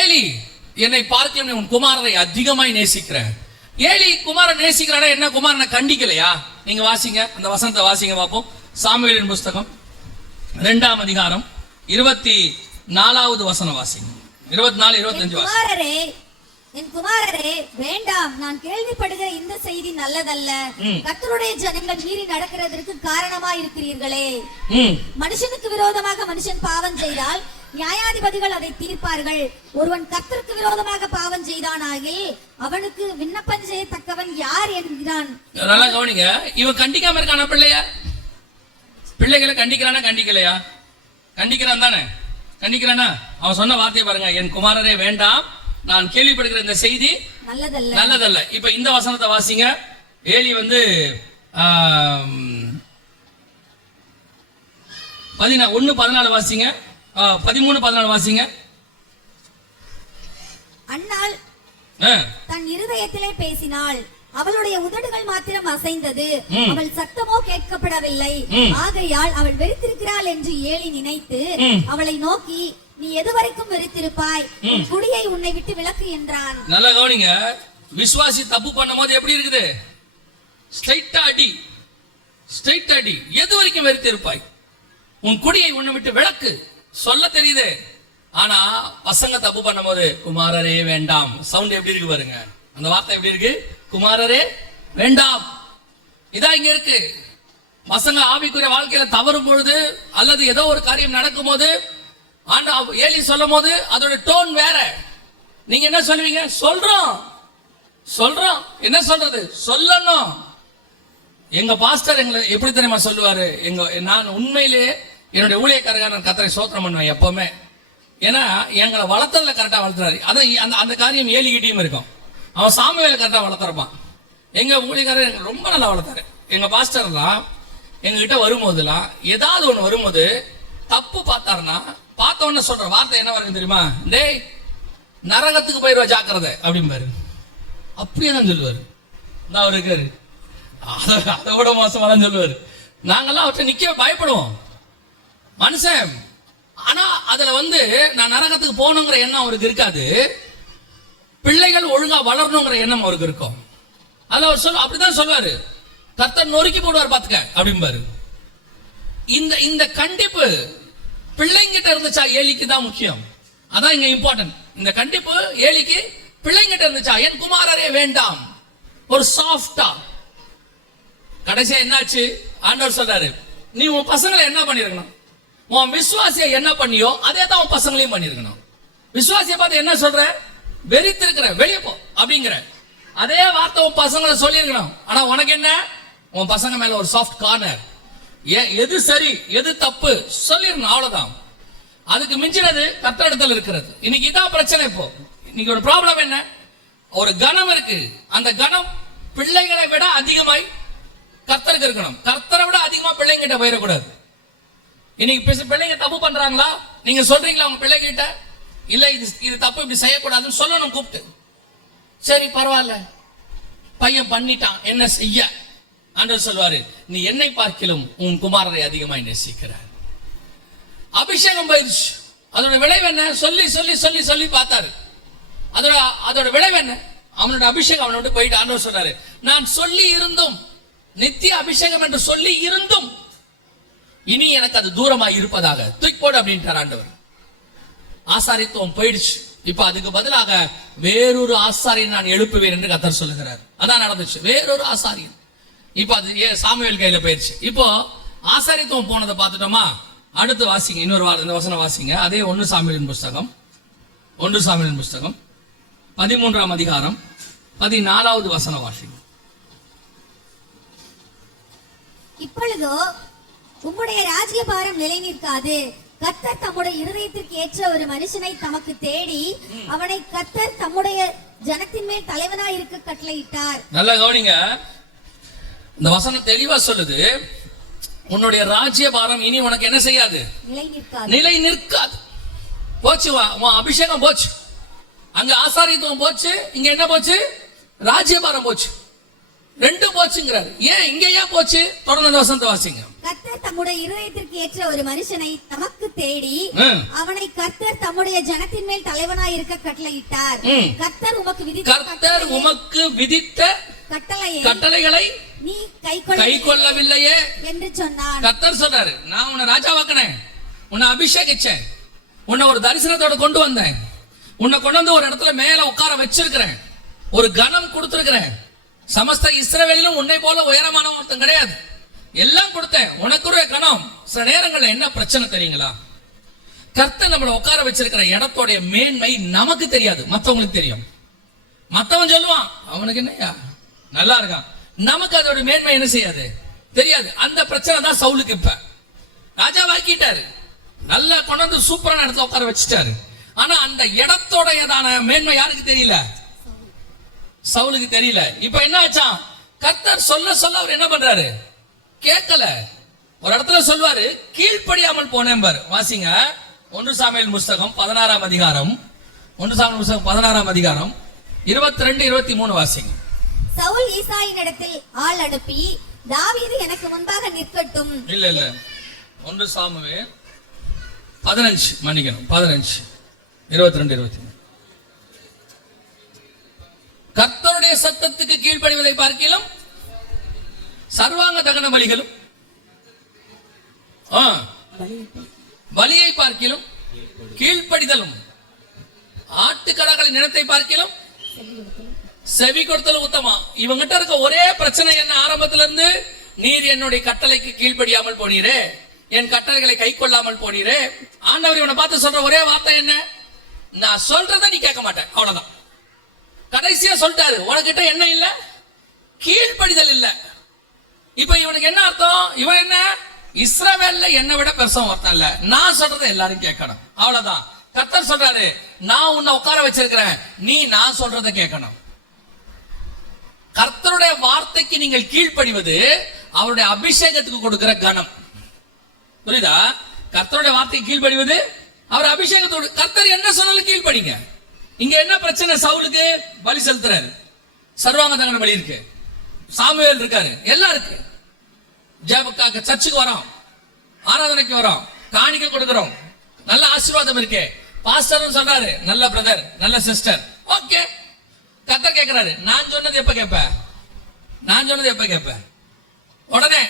Eli என்னை பார்க்கல உன் குமாரரை அதிகமாய் நேசிக்கிற. ஏலி குமாரன் நேசிக்கிறானா என்ன குமாரனை கண்டிக்கலையா? நீங்க வாசிங்க அந்த வசனத்தை வாசிங்க பார்ப்போம். சாமுவேலின் புஸ்தகம் 2ஆம் அதிகாரம் 24வது வசனம் வாசிங்க. 24 25 வாசிங்க. என் குமாரரே வேண்டாம், நான் கேள்விப்படுகிற இந்த செய்தி நல்லதல்ல. கர்த்தருடைய ஜனங்கள் மீறி நடக்கிறதற்கு காரணமா இருக்கிறீர்களே. மனுஷனுக்கு விரோதமாக மனுஷன் பாவம் செய்தால் நியாயாதிபதிகள் அதை தீர்ப்பார்கள். ஒருவன் கர்த்தருக்கு விரோதமாக பாவம் செய்தானாகில் அவனுக்கு விண்ணப்பம் செய்யத்தக்கவன் யார் என்கிறான். நல்லா கவனிங்க. இவன் கண்டிக்காம இருக்கான பிள்ளைகளை கண்டிக்கிறானா கண்டிக்கலையா? கண்டிக்கிறான் தானே? கண்டிக்கிறானா? அவன் சொன்ன வார்த்தையை பாருங்க, என் குமாரரே வேண்டாம், நான் கேள்விப்படுகிற இந்த செய்தி நல்லதல்ல. இப்ப இந்த வசனத்தை வாசிங்க. ஏலி 1:14 வாசிங்க. 13:14 வாசிங்க. அன்னாள் தன் இருதயத்திலே பேசினாள், அவளுடைய உதடுகள் மாத்திரம் அசைந்தது, அவள் சத்தமோ கேட்கப்படவில்லை. ஆகையால் அவள் வெறுத்திருக்கிறாள் என்று ஏலி நினைத்து அவளை நோக்கி, நீ எதுவரைக்கும் வெறுத்திருப்பாய், குடியை உன்னை விட்டு விலக்கு என்றான். நல்லா கவனிங்க. விசுவாசி தப்பு பண்ணும் போது எப்படி இருக்குது? ஸ்ட்ரைட்டா அடி. எது வரைக்கும் வெறுத்திருப்பாய், உன் குடியை உன்னை விட்டு விலக்கு சொல்ல தெரியுது. ஆனா பசங்க தப்பு பண்ணும் போது குமாரரே வேண்டாம். சவுண்ட் எப்படி இருக்கு பாருங்க. அந்த வார்த்தை எப்படி இருக்கு? குமாரரே வேண்டாம். இதான் இங்க இருக்கு. பசங்க ஆவிக்குரிய வாழ்க்கையில தவறும் பொழுது அல்லது ஏதோ ஒரு காரியம் நடக்கும் போது ஏலி சொல்லும் போது அதோட டோன் வேற. நீங்க என்ன சொல்லுவீங்க? சொல்றோம். என்ன சொல்றது? சொல்லணும். எங்க பாஸ்டர் எங்களை எப்படி தெரியுமா சொல்லுவாரு? நான் உண்மையிலே என்னுடைய ஊழியக்காரர் கர்த்தரை ஸ்தோத்திரம் பண்ணுவேன் எப்பவுமே. ஏன்னா எங்களை வளர்த்தல கரெக்டா வளர்த்துறாரு. அதான் அந்த காரியம் ஏலிகிட்டையும் இருக்கும். அவன் சாமுவேலை கரெக்டா வளர்த்துறப்பான். எங்க ஊழியக்காரர் ரொம்ப நல்லா வளர்த்தாரு. எங்க பாஸ்டர்லாம் எங்ககிட்ட வரும்போதுலாம் ஏதாவது ஒண்ணு வரும்போது தப்பு பார்த்தாருன்னா பார்த்த உடனே சொல்ற வார்த்தை என்ன வரைக்கும் தெரியுமா? டேய் நரகத்துக்கு போயிடுவா ஜாக்கிரதை அப்படிம்பாரு. அப்படியே தான் சொல்லுவாரு. அவர் இருக்காரு, அதை விட மோசமா தான் சொல்லுவாரு. நாங்கெல்லாம் அவற்றை நிக்க பயப்படுவோம் மனுஷன். ஆனா அதுல நான் நரகத்துக்கு போகணுங்கிற எண்ணம் அவருக்கு இருக்காது. பிள்ளைகள் ஒழுங்கா வளரணுங்கிற எண்ணம் அவருக்கு இருக்கும். அதுல அவர் அப்படிதான் சொல்லுவாரு. கர்த்தர் நொறுக்கி போடுவார் பாத்துக்க அப்படிம்பாரு. இந்த கண்டிப்பு பிள்ளைங்கிட்ட இருந்துச்சா ஏலிக்கு தான் முக்கியம். அதான் இங்க இம்பார்ட்டன்ட். இந்த கண்டிப்பு ஏலிக்கு பிள்ளைங்கிட்ட இருந்துச்சா, என் குமாரரே வேண்டாம், ஒரு சாஃப்டா. கடைசியா என்னாச்சு? ஆண்டவர் சொல்றாரு, நீ உன் பசங்களை என்ன பண்ணிருக்கணும்? உன் விசுவாசியை என்ன பண்ணியோ அதே தான் உன் பசங்களையும் பண்ணிருக்கணும். விசுவாசியை பார்த்து என்ன சொல்ற? வெறித்திருக்கிற, வெளியே போ அப்படிங்கிற அதே வார்த்தை உன் பசங்களை சொல்லிருக்கணும். ஆனா உனக்கு என்ன? உன் பசங்க மேல ஒரு சாஃப்ட் கார்னர். எது சரி எது தப்பு சொல்லிடணும், அவ்வளவுதான். அதுக்கு மிஞ்சினது கர்த்தரிடத்தில் இருக்கிறது. இன்னைக்கு இதான் பிரச்சனை. இப்போ இன்னைக்கு ஒரு ப்ராப்ளம் என்ன? ஒரு கணம் இருக்கு. அந்த கணம் பிள்ளைகளை விட அதிகமாய் கர்த்தருக்கு இருக்கணும். கர்த்தரை விட அதிகமா பிள்ளைங்கிட்ட போயிடக்கூடாது. இன்னைக்கு பிள்ளைங்க தப்பு பண்றாங்களா? நீங்க சொல்றீங்களா உங்க பிள்ளைகிட்ட? இல்ல இது தப்பு, இப்படி செய்யக்கூடாதுன்னு சொல்லணும் கூப்பிட்டு. சரி பரவாயில்ல, பையன் பண்ணிட்டான், என்ன செய்ய? ஆண்டவர் சொல்வாரு, நீ என்னை பார்க்கிலும் உன் குமாரரை அதிகமாய் நேசிக்கிறார். அபிஷேகம் போயிடுச்சு. அதோட விளைவு என்ன? சொல்லி சொல்லி சொல்லி சொல்லி பார்த்தாரு. அதோட விளைவு என்ன? அவனோட அபிஷேகம் அவனோட போயிட்டு ஆண்டவர் சொல்றாரு, நான் சொல்லி இருந்தும், நித்திய அபிஷேகம் என்று சொல்லி இருந்தும் இனி எனக்கு அது தூரமா இருப்பதாக தூக்கி போடு அப்படின்ட்டார் ஆண்டவர். ஆசாரித்துவம் போயிடுச்சு. இப்ப அதுக்கு பதிலாக வேறொரு ஆசாரியன் நான் எழுப்புவேன் என்று கர்த்தர் சொல்லுகிறார். அதான் நடந்துச்சு. வேறொரு ஆசாரியன். இப்ப அது சாமுவேல் கையில போயிடுச்சு. இப்போ ஆசாரித்துவம் போனதை பார்த்துட்டோமா? அடுத்து வாசிங்க, இன்னொரு இந்த வசனம் வாசிங்க. அதே 1 சாமுவேலின் புஸ்தகம் 13ஆம் அதிகாரம் 14வது வசனம் வாசிங்க. இப்பொழுதோ உம்முடைய ராஜ்யபாரம் நிலை நிற்காது. கர்த்தர் தம்முடைய இருதயத்திற்கு ஏற்ற ஒரு மனுஷனை தமக்கு தேடி அவனை கர்த்தர் தம்முடைய ஜனத்தின் மேல் தலைவனாய் இருக்க கட்டளையிட்டார். நல்லா கவனிங்க. இந்த வசனம் தெளிவா சொல்லுது, உன்னுடைய ராஜ்யபாரம் இனி உனக்கு என்ன செய்யாது? நிலை நிற்காது. போச்சு, உன் அபிஷேகம் போச்சு. அங்க ஆசாரியத்துவம் போச்சு, இங்க என்ன போச்சு? ராஜ்யபாரம் போச்சு. ரெண்டு போச்சு. போச்சுங்கிறாரு. ஏன் இங்க ஏன் போச்சு? தொடர்ந்து அந்த வசனத்தை வாசிங்க. கர்த்தர் தம்முடைய இருதயத்திற்கு ஏற்ற ஒரு மனுஷனை தமக்கு தேடி அவனை கர்த்தர் தம்முடைய ஜனத்தின் மேல் தலைவனாய் இருக்க கட்டளையிட்டார். கர்த்தர் உமக்கு விதித்த கட்டளைகளை நீ கைக்கொள்ளவில்லையே என்று சொன்னார். கர்த்தர் சொல்றாரு, நான் உன்னை ராஜாவாக்கினேன், உன்னை அபிஷேகிச்சேன், உன்னை ஒரு தரிசனத்தோட கொண்டு வந்தேன், உன்னை கொண்டு வந்து ஒரு இடத்துல மேல உட்கார வச்சிருக்கிறேன், ஒரு கனம் கொடுத்திருக்கிறேன். சமஸ்த இஸ்ரவேலிலும் உன்னை போல உயரமான ஒருத்தன் கிடையாது, எல்லாம் கொடுத்தேன், உனக்கு ஒரு கனம். சில நேரங்கள்ல என்ன பிரச்சனை தெரியுங்களா? கர்த்தர் நம்மளை உட்கார வச்சிருக்கிற இடத்தோடைய மேன்மை நமக்கு தெரியாது, மத்தவங்களுக்கு தெரியும். மத்தவன் சொல்லுவான், அவனுக்கு என்னையா நல்லா இருக்கான், நமக்கு அதோட மேன்மை என்ன செய்யாது, தெரியாது. அந்த பிரச்சனை தான் சவுலுக்கு. இப்ப ராஜாவாக்கிட்டாரு, நல்லா கொண்டு வந்து சூப்பரான இடத்துல உட்கார வச்சுட்டாரு. ஆனா அந்த இடத்தோடையதான மேன்மை யாருக்கு தெரியல? சவுலுக்கு தெரியல. இப்ப என்ன ஆச்சா? கர்த்தர் சொல்ல சொல்ல அவர் என்ன பண்றாரு? கேட்கல. ஒரு இடத்துல சொல்வாரு, கீழ்ப்படியாமல் போனேன் பாரு. வாசிங்க 1 சாமுவேல் புஸ்தகம் 16ஆம் அதிகாரம், 1 சாமுவேல் புஸ்தகம் 16ஆம் அதிகாரம் 22, 23 வாசிங்க. சவுல் ஈசாயின் இடத்தில் ஆள் அனுப்பி, தாவீது எனக்கு முன்பாக நிற்கட்டும். இல்ல 1 சாமுவேல் 15, மன்னிக்கணும் 15, 22, 23. கர்த்தருடைய சத்தத்துக்கு கீழ்ப்படிவதை பார்க்கிலும் சர்வாங்க தகன பலிகளும் பலியை பார்க்கிலும் கீழ்ப்படிதலும், ஆட்டுக்கடாக்களின் நிலத்தை பார்க்கிலும் செவி கொடுத்தலும் உத்தமா. இவங்கிட்ட இருக்க ஒரே பிரச்சனை என்ன? ஆரம்பத்துல இருந்து, நீர் என்னுடைய கட்டளைக்கு கீழ்ப்படியாமல் போனீரே, என் கட்டளைகளை கை கொள்ளாமல் போனீரே. ஆண்டவர் இவனை பார்த்து சொல்ற ஒரே வார்த்தை என்ன? நான் சொல்றதை நீ கேட்க மாட்டேன், அவ்வளவுதான். கடைசியா சொல்லிட்டாரு, உனக்கிட்ட என்ன இல்ல? கீழ்ப்படிதல் இல்ல. இப்ப இவனுக்கு என்ன அர்த்தம்? இவன் என்ன? இஸ்ரவேல்ல என்னை விட பெருசம் ஒருத்தன் இல்ல, நான் சொல்றதை எல்லாரும் கேட்கணும், அவ்வளவுதான். கர்த்தர் சொல்றாரு, நான் உன்னை உட்கார வச்சிருக்கிறேன், நீ நான் சொல்றதை கேட்கணும். கர்த்தருடைய வார்த்தைக்கு நீங்கள் கீழ்ப்படிவது அவருடைய அபிஷேகத்துக்கு கொடுக்கிற கனம். புரியுதா? கர்த்தருடைய வார்த்தைக்கு கீழ்ப்படிவது அவர் அபிஷேகத்தோடு. கர்த்தர் என்ன சொன்னாலும் கீழ்ப்படிங்க. இங்க என்ன பிரச்சனை? சவுலுக்கு பலி செலுத்துறாரு, சர்வாங்க தகன பலி இருக்கு, சாமுவேல் இருக்காரு, எல்லாம் இருக்கு. ஜெபக்காக சர்ச்சுக்கு வரோம், ஆராதனைக்கு வரோம், காணிக்கை கொடுக்கிறோம், நல்ல ஆசீர்வாதம் இருக்கு. பாஸ்டரும் சொல்றாரு, நல்ல பிரதர், நல்ல சிஸ்டர், ஓகே. கர்த்தர் கேட்கிறாரு, நான் சொன்னது எப்ப கேட்ப? நான் சொன்னது எப்ப கேட்ப? உடனே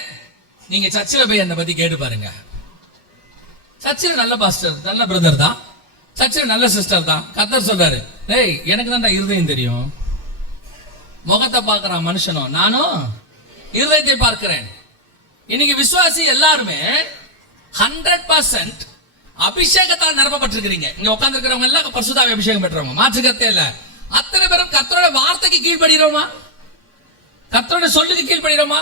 நீங்க சர்ச்சில் போய் என்னை பத்தி கேட்டு பாருங்க. சர்ச்சில் நல்ல பாஸ்டர், நல்ல பிரதர் தான், சர்ச்சில் நல்ல சிஸ்டர் தான். கர்த்தர் சொல்றாரு, டேய் எனக்கு தான் இருதயம் தெரியும், முகத்தை பார்க்கிறான் மனுஷனும், நானும் இருதயத்தை பார்க்கிறேன். இன்னைக்கு விசுவாசி எல்லாருமே 100% அபிஷேகத்தால் நிரப்பப்பட்டிருக்கிறீங்க. இங்க உட்கார்ந்து இருக்கிறவங்க எல்லாம் பரிசுத்தாவி அபிஷேகம் பெற்றவங்க, மாற்றுக்கத்தே இல்ல. அத்தனை பேரும் கர்த்தரோட வார்த்தைக்கு கீழ்படுகிறோமா? கர்த்தரோட சொல்லுக்கு கீழ்படுகிறோமா?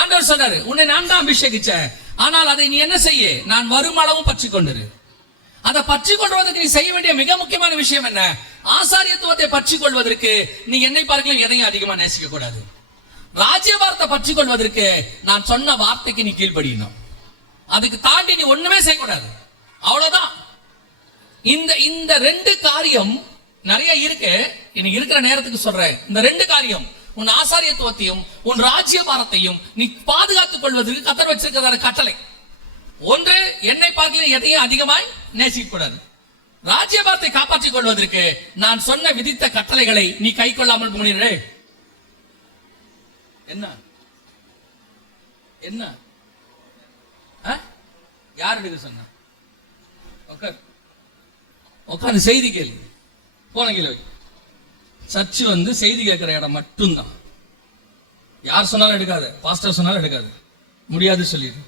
ஆண்டவர் சொன்னாரு, உன்னை நான் தான் அபிஷேகிச்சேன், ஆனால் அதை நீ என்ன செய்ய? நான் வரும் அளவும் பற்றி கொண்டிரு. அதை பற்றி கொள்வதற்கு நீ செய்ய வேண்டிய மிக முக்கியமான விஷயம் என்ன? ஆசாரியத்துவத்தை பற்றி கொள்வதற்கு நீ என்னை பார்க்கலாம் எதையும் அதிகமா நேசிக்க கூடாது. ராஜ்யபாரத்தை பற்றி கொள்வதற்கு நான் சொன்ன வார்த்தைக்கு நீ கீழ்படியணும். அதுக்கு தாண்டி நீ ஒண்ணுமே செய்யக்கூடாது, அவ்வளவுதான். இந்த 2 காரியம் நிறைய இருக்கு. இன்னைக்கு இருக்கிற நேரத்துக்கு சொல்றேன், இந்த 2 காரியம், உன் ஆசாரியத்துவத்தையும் உன் ராஜ்யபாரத்தையும் நீ பாதுகாத்துக் கொள்வதற்கு கர்த்தர் வச்சிருக்கிற கட்டளை. ஒன்று, என்னை பார்க்கல எதையும் அதிகமாய் நேசிக்க கூடாது. ராஜ்யபாரத்தை காப்பாற்றிக் கொள்வதற்கு நான் சொன்ன விதித்த கட்டளைகளை நீ கை கொள்ளாமல் போனீரே. என்ன என்ன யாருக்கு சொன்ன? உட்காந்து செய்தி கேள்வி போன கேள்வி. சர்ச்சு செய்தி கேட்கிற இடம் மட்டும்தான். யார் சொன்னாலும் எடுக்காது, பாஸ்டர் சொன்னாலும் எடுக்காது, முடியாது சொல்லிடு.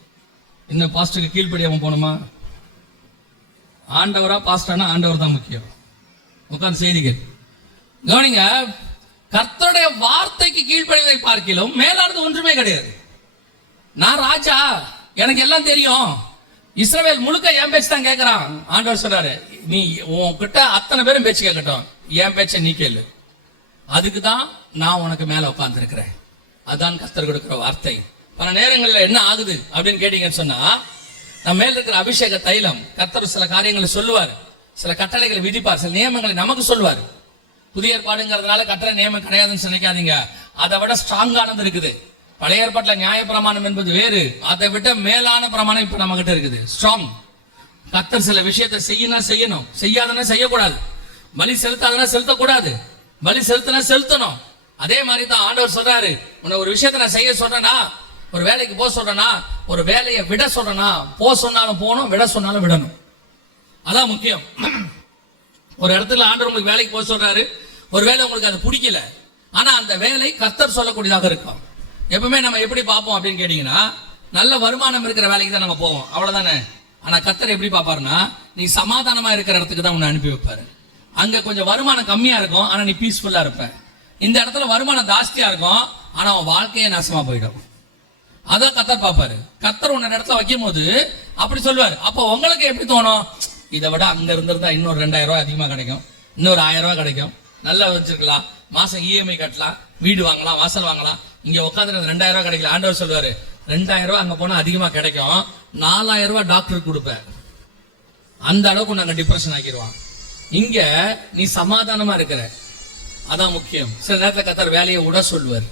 என்ன பாஸ்டருக்கு கீழ்ப்படியாம போகணுமா? ஆண்டவரா பாஸ்டர்னா ஆண்டவர் தான் முக்கியம். உட்கார்ந்து செய்தி கேள்வி கவனிங்க. கர்த்தருடைய வார்த்தைக்கு கீழ்ப்படிவதை பார்க்கிலும் மேலானது ஒன்றுமே கிடையாது. நான் ராஜா, எனக்கு எல்லாம் தெரியும், இஸ்ரவேல் முழுக்க என் பேச்சு தான் கேட்கிறான். ஆண்டவர் சொல்றாரு, நீ உன்கிட்ட அத்தனை பேரும் பேச்சு கேட்கட்டும், என் பேச்ச நீ கேளு. அதுக்கு தான் நான் உனக்கு மேல உட்கார்ந்து இருக்கிறேன். அதான் கர்த்தர் கொடுக்கிற வார்த்தை. பல நேரங்களில் என்ன ஆகுது அப்படின்னு கேட்டீங்கன்னு சொன்னா, நம்ம மேல இருக்கிற அபிஷேக தைலம், கர்த்தர் சில காரியங்களை சொல்லுவார், சில கட்டளைகளை விதிப்பார், சில நியமங்களை நமக்கு சொல்லுவார். புதிய ஏற்பாடுங்கிறதுனால கட்டளை நியமம் கிடையாதுன்னு நினைக்காதீங்க, அதை விட ஸ்ட்ராங்கானது இருக்குது. பழைய ஏற்பாட்டுல நியாய பிரமாணம் என்பது வேறு, அதை விட மேலான பிரமாணம் இப்ப நம்ம கிட்ட இருக்குது. ஸ்ட்ராங். கர்த்தர் சில விஷயத்தை செய்யணும், செய்யாதனா செய்யக்கூடாது. பலி செலுத்தாதனா செலுத்தக்கூடாது, பலி செலுத்தினா செலுத்தணும். அதே மாதிரி தான் ஆண்டவர் சொல்றாரு, உன்னை ஒரு விஷயத்தை நான் செய்ய சொல்றேன்னா, ஒரு வேலைக்கு போக சொல்றேன்னா, ஒரு வேலையை விட சொல்றேன்னா, போக சொன்னாலும் போகணும், விட சொன்னாலும் விடணும். அதான் முக்கியம். ஒரு இடத்துல ஆண்டவர் உங்களுக்கு வேலைக்கு போக சொல்றாரு, ஒரு வேலை உங்களுக்கு அது பிடிக்கல, ஆனா அந்த வேலை கர்த்தர் சொல்லக்கூடியதாக இருக்கும். எப்பவுமே நம்ம எப்படி பார்ப்போம் அப்படின்னு கேட்டீங்கன்னா, நல்ல வருமானம் இருக்கிற வேலைக்கு தான் நம்ம போவோம், அவ்வளவுதானே. ஆனா கர்த்தர் எப்படி பார்ப்பாருன்னா, நீ சமாதானமா இருக்கிற இடத்துக்கு தான் உன்னை அனுப்பி வைப்பாரு. அங்க கொஞ்சம் வருமானம் கம்மியா இருக்கும், ஆனா நீ பீஸ்ஃபுல்லா இருப்ப. இந்த இடத்துல வருமானம் ஜாஸ்தியா இருக்கும், ஆனா அவன் வாழ்க்கையே நாசமா போயிடும். அதான் கர்த்தர் பார்ப்பாரு. கர்த்தர் உன்ன இடத்துல வைக்கும் போது அப்படி சொல்லுவாரு. அப்போ உங்களுக்கு எப்படி தோணும், இதை விட அங்க இருந்திருந்தா இன்னொரு 2000 ரூபாய் அதிகமா கிடைக்கும், இன்னொரு 1000 ரூபாய் கிடைக்கும், நல்லா வச்சிருக்கலாம், மாசம் இஎம்ஐ கட்டலாம், வீடு வாங்கலாம், வாசல் வாங்கலாம். இங்க உட்காந்து 2000 ரூபாய் கிடைக்கல. ஆண்டவர் சொல்லுவாரு, 2000 ரூபாய் அங்க போனா அதிகமா கிடைக்கும், 4000 ரூபாய் டாக்டருக்கு கொடுப்பேன். அந்த அளவுக்கு நாங்க டிப்ரெஷன் ஆக்கிடுவான். இங்க நீ சமாதானமா இருக்கிற, அதான் முக்கியம். சில நேரத்துல கர்த்தர் வேலையை விட சொல்லுவார்.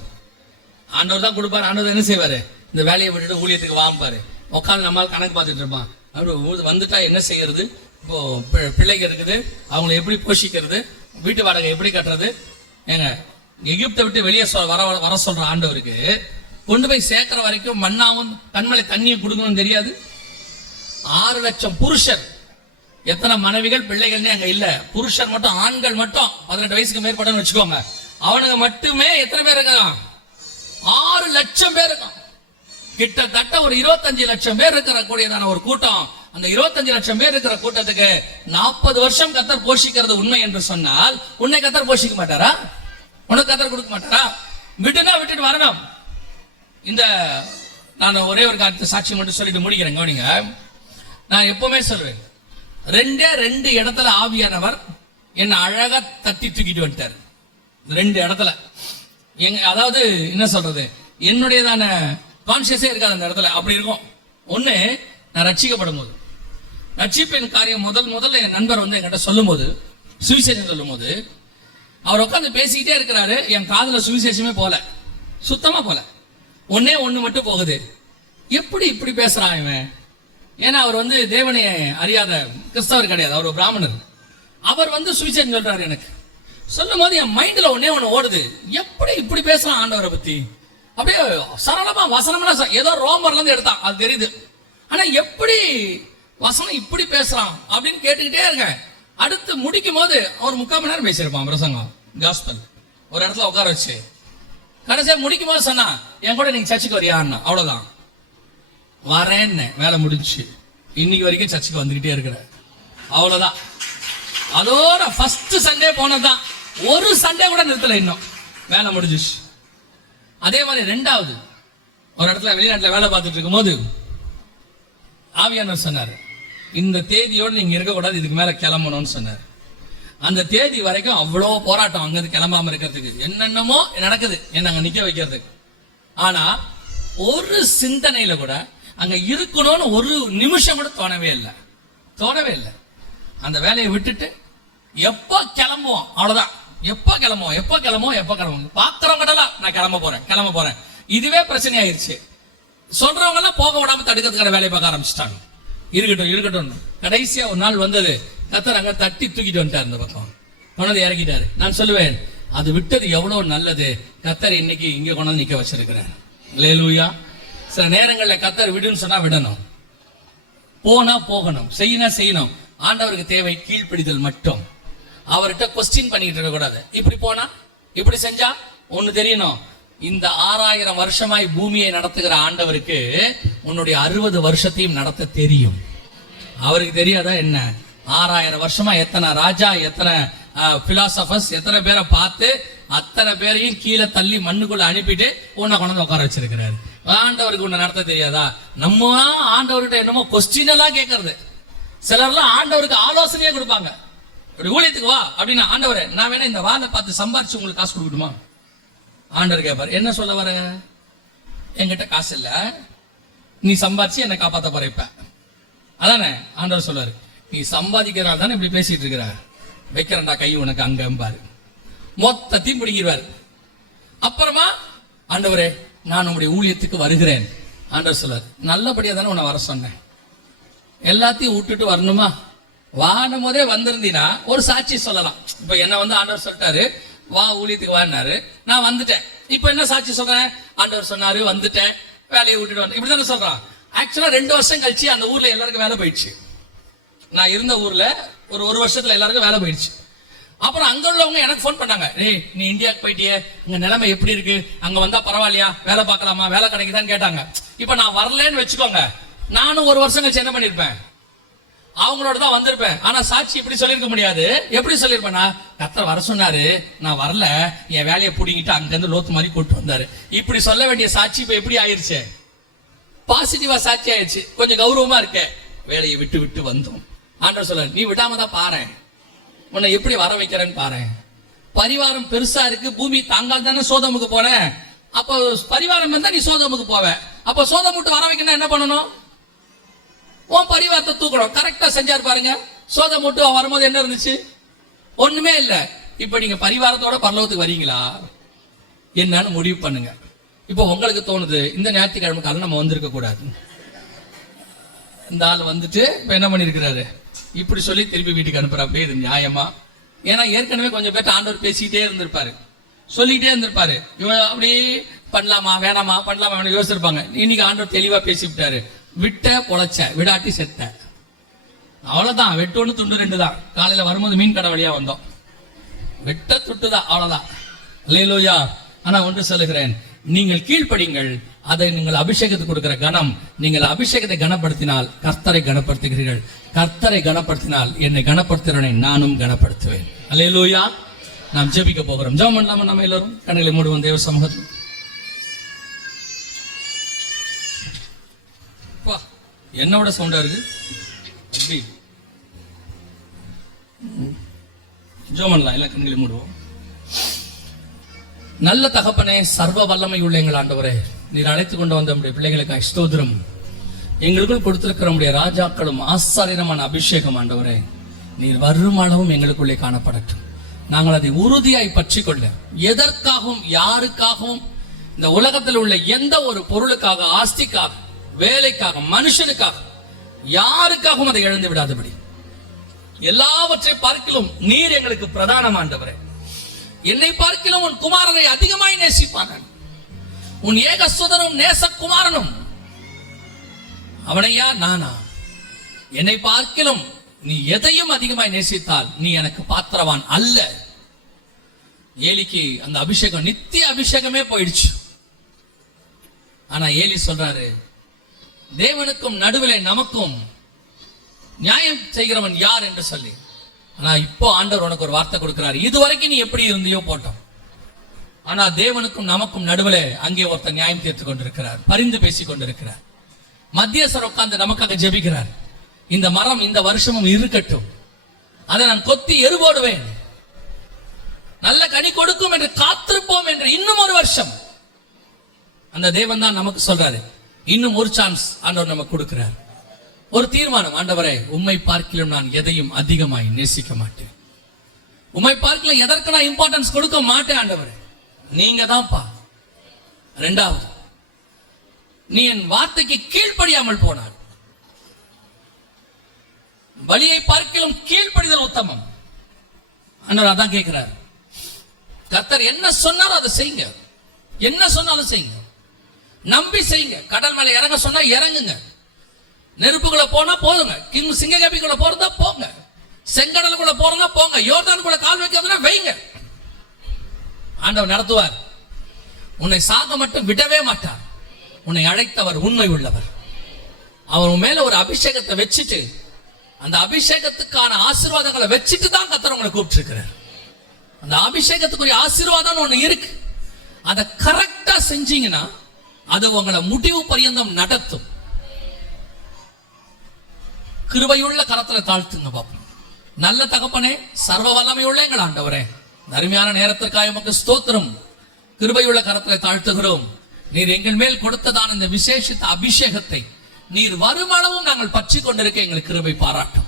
ஆண்டவர் தான் கொடுப்பாரு. ஆண்டவர் என்ன செய்வாரு, இந்த வேலையை விட்டுட்டு ஊழியத்துக்கு வாம்பாரு. உட்காந்து நம்மளால கணக்கு பார்த்துட்டு இருப்பான். அப்படி வந்துட்டா என்ன செய்யறது, இப்போ பிள்ளைங்க இருக்குது, அவங்களை எப்படி போஷிக்கிறது, வீட்டு வாடகை எப்படி கட்டுறது. ஏங்க, எகிப்தை விட்டு வெளியே வர சொல்ற ஆண்டவருக்கு கொண்டு போய் சேர்க்கிற வரைக்கும் மண்ணாவும் கண்மலை தண்ணியும் கொடுக்கணும்னு தெரியாது. 6 லட்சம் புருஷர், எத்தனை மனைவிகள் பிள்ளைகள்னே அங்க இல்ல. புருஷர் மட்டும், ஆண்கள் மட்டும் 18 வயசுக்கு மேற்பட்டன்னு வச்சுக்கோங்க, அவனுங்க மட்டுமே எத்தனை பேர் இருக்கான், 6 லட்சம் பேர் இருக்கான். கிட்டத்தட்ட ஒரு 25 லட்சம் பேர் இருக்கிற கூடியதான ஒரு கூட்டம். அந்த 25 லட்சம் பேர் இருக்கிற கூட்டத்துக்கு 40 வருஷம் கர்த்தர் போஷிக்கிறது உண்மை என்று சொன்னால், உன்னை கர்த்தர் போஷிக்க மாட்டாரா? உனக்கு கர்த்தர் கொடுக்க மாட்டாரா? விட்டுனா விட்டுட்டு வரணும். இந்த நான் ஒரே ஒரு காரியத்தை சாட்சி மட்டும் சொல்லிட்டு முடிக்கிறேன், கவனிங்க. நான் எப்பவுமே சொல்றேன், 2 இடத்துல ஆவியானவர் என்ன அழகா தட்டி தூக்கிட்டு வந்துட்டார். 2 இடத்துல. அதாவது என்ன சொல்றது, என்னுடையதான கான்சியஸே இருக்காது அந்த இடத்துல. அப்படி இருக்கும். ஒண்ணு, நான் ரட்சிக்கப்படும் போது, ரட்சிப்பின் காரியம் முதல்ல என் நண்பர் வந்து என்கிட்ட சொல்லும் போது, சுவிசேஷம் சொல்லும் போது, அவர் உட்காந்து பேசிக்கிட்டே இருக்கிறாரு. என் காதுல சுவிசேஷமே போல, சுத்தமா போல. ஒண்ணு மட்டும் போகுது, எப்படி இப்படி பேசுறான் இவன். ஏன்னா அவர் வந்து தேவனை அறியாத கிறிஸ்தவர் கிடையாது, அவர் ஒரு பிராமணர். அவர் வந்து சுவிசேஷம் சொல்றாரு. எனக்கு சொல்லும் போது என் மைண்ட்ல ஒண்ணு ஓடுது, எப்படி இப்படி பேசுறான் ஆண்டவரை பத்தி. அப்படியே சரளமா வசனம்லாம் ஏதோ ரோமர்ல இருந்து எடுத்தான், அது தெரியுது. ஆனா எப்படி வசனம் இப்படி பேசுறான் அப்படின்னு கேட்டுக்கிட்டே இருக்கேன். அடுத்து முடிக்கும் போது அவர் 3/4 மணி நேரம் பேசியிருப்பான் பிரசங்கம், காஸ்பல். ஒரு இடத்துல உட்கார வச்சு கடைசியா முடிக்கும் போது சொன்னா, என் கூட நீங்க சர்ச்சுக்கு வரியான்னா. அவ்வளவுதான், வரேன்னு. வேலை முடிஞ்சு. இன்னைக்கு வரைக்கும் சர்ச்சுக்கு வந்துகிட்டே இருக்கிற. அவ்வளவுதான். அதோட ஃபர்ஸ்ட் சண்டே போனதுதான், ஒரு சண்டே கூட நிறுத்தல, இன்னும் வேலை முடிஞ்சிச்சு. அதே மாதிரி 2வது ஒரு இடத்துல வெளிநாட்டுல வேலை பார்த்துட்டு இருக்கும் போது ஆவியானவர் சொன்னாரு, இந்த தேதியோடு நீங்க இருக்கக்கூடாது, இதுக்கு மேல கிளம்பணும்னு சொன்னார். அந்த தேதி வரைக்கும் அவ்வளோ போராட்டம், அங்க கிளம்பாம இருக்கிறதுக்கு என்னென்னமோ நடக்குது, என்ன அங்க நிக்க வைக்கிறதுக்கு. ஆனா ஒரு சிந்தனையில கூட அங்க இருக்கணும்னு ஒரு நிமிஷம் கூட தோணவே இல்லை. அந்த வேலையை விட்டுட்டு எப்ப கிளம்புவோம், அவ்வளவுதான். எப்ப கிளம்புவோம் பாக்குறவங்கடலாம் நான் கிளம்ப போறேன். இதுவே பிரச்சனை ஆயிருச்சு. சொல்றவங்க எல்லாம் போக விடாம தடுக்கிறதுக்கான வேலையை பார்க்க ஆரம்பிச்சிட்டாங்க. இருக்கட்டும். கடைசியா ஒரு நாள் வந்தது, கர்த்தர் அங்க தட்டி தூக்கிட்டு வந்துட்டார். இந்த பக்கம் கொண்டாந்து இறக்கிட்டாரு. நான் சொல்லுவேன், அது விட்டது எவ்வளவு நல்லது. கர்த்தர் இன்னைக்கு இங்க கொண்டாந்து நிக்க வச்சிருக்கிறேன். அல்லேலூயா. சில நேரங்கள்ல கர்த்தர் விடுன்னு சொன்னா விடணும், போனா போகணும், செய்யணும். ஆண்டவருக்கு தேவை கீழ்ப்பிடிதல் மட்டும். அவர்கிட்ட கொஸ்டின் பண்ணிட்டு இருக்க கூடாது. இப்படி போனா, இப்படி செஞ்சா ஒண்ணு தெரியணும், இந்த 6000 வருஷமாய் பூமியை நடத்துகிற ஆண்டவருக்கு உன்னுடைய 60 வருஷத்தையும் நடத்த தெரியும். அவருக்கு தெரியாதா என்ன? 6000 வருஷமா எத்தனை ராஜா, எத்தனை பிலாசபர்ஸ், எத்தனை பேரை பார்த்து அத்தனை பேரையும் கீழே தள்ளி மண்ணுக்குள்ள அனுப்பிட்டு உன்னை கொண்டு உட்கார வச்சிருக்கிறாரு. ஆண்டவருக்கு உன்னை நடத்த தெரியாதா? நம்ம ஆண்டவர்கிட்ட என்னமோ கொஸ்டின் எல்லாம் கேட்கறது. சிலர்லாம் ஆண்டவருக்கு ஆலோசனையே கொடுப்பாங்க. இப்படி ஊழியத்துக்கு வா அப்படின்னா, ஆண்டவரே நான் வேணா இந்த வாழை பார்த்து சம்பாரிச்சு உங்களுக்கு காசு கொடுக்கணுமா? ஆண்டவர் கேட்பாரு, என்ன சொல்ல வர? என்கிட்ட காசு இல்ல, நீ சம்பாதிச்சு என்னை காப்பாத்த போற. இப்ப அதானே ஆண்டவர் சொல்றாரு. நீ சம்பாதிக்கிறாள் தானே இப்படி பேசிட்டு இருக்கிற, வைக்கிறண்டா கை உனக்கு அங்க பாரு, மொத்தத்தையும் பிடிக்கிறாரு. அப்புறமா ஆண்டவரே நான் உங்களுடைய ஊழியத்துக்கு வருகிறேன். ஆண்டவர் சொல்றார், நல்லபடியா தானே உன்னை வர சொன்னேன், எல்லாத்தையும் விட்டுட்டு வரணுமா? வானும் போதே வந்திருந்தீனா ஒரு சாட்சி சொல்லலாம். இப்ப என்ன வந்து ஆண்டவர் சொல்லிட்டாரு, வா ஊழியத்துக்கு வான்னாரு, நான் வந்துட்டேன். இப்ப என்ன சாட்சி சொல்றேன்? ஆண்டவர் சொன்னாரு, வந்துட்டேன், வேலையை விட்டுட்டு வந்தேன், இப்படிதானே சொல்றான். ஆக்சுவலா 2 வருஷம் கழிச்சு அந்த ஊர்ல எல்லாருக்கும் வேலை போயிடுச்சு. நான் இருந்த ஊர்ல ஒரு வருஷத்துல எல்லாருக்கும் வேலை போயிடுச்சு. அப்புறம் அங்க உள்ளவங்க எனக்கு ஃபோன் பண்ணாங்க, ஏய் நீ இந்தியாவுக்கு போயிட்டியே, உங்க நிலைமை எப்படி இருக்கு, அங்க வந்தா பரவாயில்லையா, வேலை பார்க்கலாமா, வேலை கிடைக்குதான்னு கேட்டாங்க. இப்ப நான் வரலன்னு வச்சுக்கோங்க, நானும் 1 வருஷம் கழிச்சு என்ன பண்ணிருப்பேன்? அவங்களோட தான் வந்திருப்பேன். ஆனா சாட்சி இப்படி சொல்லிருக்க முடியாது. எப்படி சொல்லிருப்பேன்னா, கர்த்தர் வர சொன்னாரு, நான் வரல, என் வேலையை புடிங்கிட்டு அங்க இருந்து லோத்து மாதிரி கூட்டு வந்தாரு. இப்படி சொல்ல வேண்டிய சாட்சி இப்ப எப்படி ஆயிருச்சு? பாசிட்டிவா சாட்சி ஆயிடுச்சு. கொஞ்சம் கௌரவமா இருக்க, வேலையை விட்டு விட்டு வந்தோம். ஆண்டவர் சொல்ல, நீ விடாம தான் பாரு, உன்னை எப்படி வர வைக்கிறேன்னு பாரு. பரிவாரம் பெருசா இருக்கு, பூமி தாங்கால் தானே சோதமுக்கு போறேன். அப்போ பரிவாரம் வந்தா நீ சோதமுக்கு போவ. அப்ப சோதம் விட்டு வர வைக்கணும் என்ன பண்ணணும்? உன் பரிவாரத்தை தூக்கணும். கரெக்டா செஞ்சாரு பாருங்க. சோதம் விட்டு வரும்போது என்ன இருந்துச்சு? ஒண்ணுமே இல்ல. இப்ப நீங்க பரிவாரத்தோட பரலோகத்துக்கு வரீங்களா என்னன்னு முடிவு பண்ணுங்க. இப்போ உங்களுக்கு தோணுது, இந்த ஞாயிற்றுக்கிழமை காலம் நம்ம வந்திருக்க கூடாது. இந்த ஆள் வந்துட்டு இப்ப என்ன பண்ணிருக்கிறாரு, இப்படி சொல்லி திருப்பி வீட்டுக்கு அனுப்புறாப்பே, இது நியாயமா? ஏன்னா ஏற்கனவே கொஞ்சம் பேர் ஆண்டவர் பேசிக்கிட்டே இருந்திருப்பாரு, சொல்லிக்கிட்டே இருந்திருப்பாரு. இவன் அப்படி பண்ணலாமா வேணாமா, பண்ணலாமா வேணாம் யோசிச்சிருப்பாங்க. இன்னைக்கு ஆண்டவர் தெளிவா பேசி விட்டாரு, விட்ட பொழைச்ச, விடாட்டி செத்த. அவ்வளவுதான், வெட்டு 1 துண்டு 2 தான். காலையில வரும்போது மீன் கடை வழியா வந்தோம், வெட்ட துட்டுதான், அவ்வளவுதான். அல்லேலூயா. ஆனா ஒன்று சொல்லுகிறேன், நீங்கள் கீழ்ப்படிங்கள், அதை நீங்கள் அபிஷேகத்துக்கு கொடுக்கிற கணம். நீங்கள் அபிஷேகத்தை கனப்படுத்தினால் கர்த்தரை கனப்படுத்துகிறீர்கள், கர்த்தரை கனப்படுத்தினால் என்னை கனப்படுத்துகிறவனை நானும் கனப்படுத்துவேன். அல்லேலூயா. நாம் ஜெபிக்க போகிறோம். ஜெபம் பண்ணலாமா? நம்ம எல்லாரும் கண்களை மூடுவோம் தேவ சமூகத்தில். என்னோட சவுண்டா இருக்கு. ஜெபம் பண்ணலாம், எல்லாம் கண்களை மூடுவோம். நல்ல தகப்பனே, சர்வ வல்லமை உள்ள எங்கள் ஆண்டவரே, நீர் அழைத்து கொண்டு வந்த நம்முடைய பிள்ளைகளுக்கு ஸ்தோத்திரம். எங்களுக்குள் கொடுத்திருக்கிற நம்முடைய ராஜாக்களும் ஆசாரியமான அபிஷேகம் ஆண்டவரே, நீர் வரும் அளவும் எங்களுக்குள்ளே காணப்படட்டும். நாங்கள் அதை உறுதியாய் பற்றி கொள்ள, எதற்காகவும் யாருக்காகவும், இந்த உலகத்தில் உள்ள எந்த ஒரு பொருளுக்காக, ஆஸ்திக்காக, வேலைக்காக, மனுஷனுக்காக, யாருக்காகவும் அதை இழந்து விடாதபடி எல்லாவற்றை பார்க்கிலும் நீர் எங்களுக்கு பிரதானம் ஆண்டவரே. என்னை பார்க்கிலும் உன் குமாரனை அதிகமாய் நேசிப்பான், உன் ஏக சுதனும் நேசகுமாரனும் அவனையா நானா? என்னை பார்க்கிலும் நீ எதையும் அதிகமாய் நேசித்தால் நீ எனக்கு பாத்திரவான் அல்ல. ஏலிக்கு அந்த அபிஷேகம், நித்திய அபிஷேகமே போயிடுச்சு. ஆனா ஏலி சொல்றாரு, தேவனுக்கும் நடுவிலே நமக்கும் நியாயம் செய்கிறவன் யார் என்று சொல்லி. ஆனா இப்போ ஆண்டவர் உனக்கு ஒரு வார்த்தை கொடுக்கிறார், இதுவரைக்கும் நீ எப்படி இருந்தியோ போட்டோம், ஆனா தேவனுக்கும் நமக்கும் நடுவில் அங்கே ஒருத்தர் நியாயம் தீர்த்து கொண்டிருக்கிறார், பரிந்து பேசி கொண்டிருக்கிறார். மத்தியஸ்தர் உட்கார்ந்து நமக்காக ஜெபிக்கிறார். இந்த மரம் இந்த வருஷமும் இருக்கட்டும், அதை நான் கொத்தி எரு போடுவேன், நல்ல கனி கொடுக்கும் என்று காத்திருப்போம் என்று இன்னும் 1 வருஷம் அந்த தேவன் தான் நமக்கு சொல்றாரு. இன்னும் ஒரு சான்ஸ் ஆண்டவர் நமக்கு கொடுக்கிறார். ஒரு தீர்மானம், ஆண்டவரே உம்மை பார்க்கிலும் நான் எதையும் அதிகமாய் நேசிக்க மாட்டேன், உம்மை பார்க்கிலும் எதற்கு நான் இம்பார்ட்டன்ஸ் கொடுக்க மாட்டேன் ஆண்டவரே, நீங்க தான்ப்பா. 2வது, நீ என் வார்த்தைக்கு கீழ்ப்படியாமல் போனார், பலியை பார்க்கிலும் கீழ்ப்படிதல் உத்தமம். ஆண்டவர் அதான் கேட்கிறார். கர்த்தர் என்ன சொன்னாலும் அதை செய்யுங்க, என்ன சொன்னாலும் செய்யுங்க, நம்பி செய்யுங்க. கடல் மேல இறங்க சொன்னா இறங்குங்க, நெருப்புக்குள்ள போனா போதுங்க, சிங்ககபிக்குள்ள போறதா போங்க, செங்கடலுக்குள்ள போறதா போங்க, யோர்தானுக்குள்ள கால் வைக்கிறதுனா வைங்க. ஆண்டவர் நடத்துவார். உன்னை சாக மட்டும் விடவே மாட்டார். உன்னை அழைத்தவர் உண்மை உள்ளவர். அவர் மேல ஒரு அபிஷேகத்தை வச்சுட்டு, அந்த அபிஷேகத்துக்கான ஆசீர்வாதங்களை வச்சுட்டு தான் கர்த்தர் உங்களை கூப்பிட்டிருக்கிறார். அந்த அபிஷேகத்துக்குரிய ஆசீர்வாதம் ஒண்ணு இருக்கு, அதை கரெக்டா செஞ்சீங்கன்னா அது உங்களை முடிவு பரியந்தம் நடத்தும். கிருபையுள்ள கரத்துல தாழ்த்துங்க பாப்போம். நல்ல தகப்பனே, சர்வ வல்லமையுள்ள எங்கள் ஆண்டவரே, அருமையான நேரத்திற்காக உமக்கு ஸ்தோத்திரம். கிருபையுள்ள கரத்துல தாழ்த்துகிறோம். நீர் எங்கள் மேல் கொடுத்ததான இந்த விசேஷித்த அபிஷேகத்தை நீர் வருமளவும் நாங்கள் பற்றி கொண்டிருக்க எங்களுக்கு கிருபை பாராட்டும்.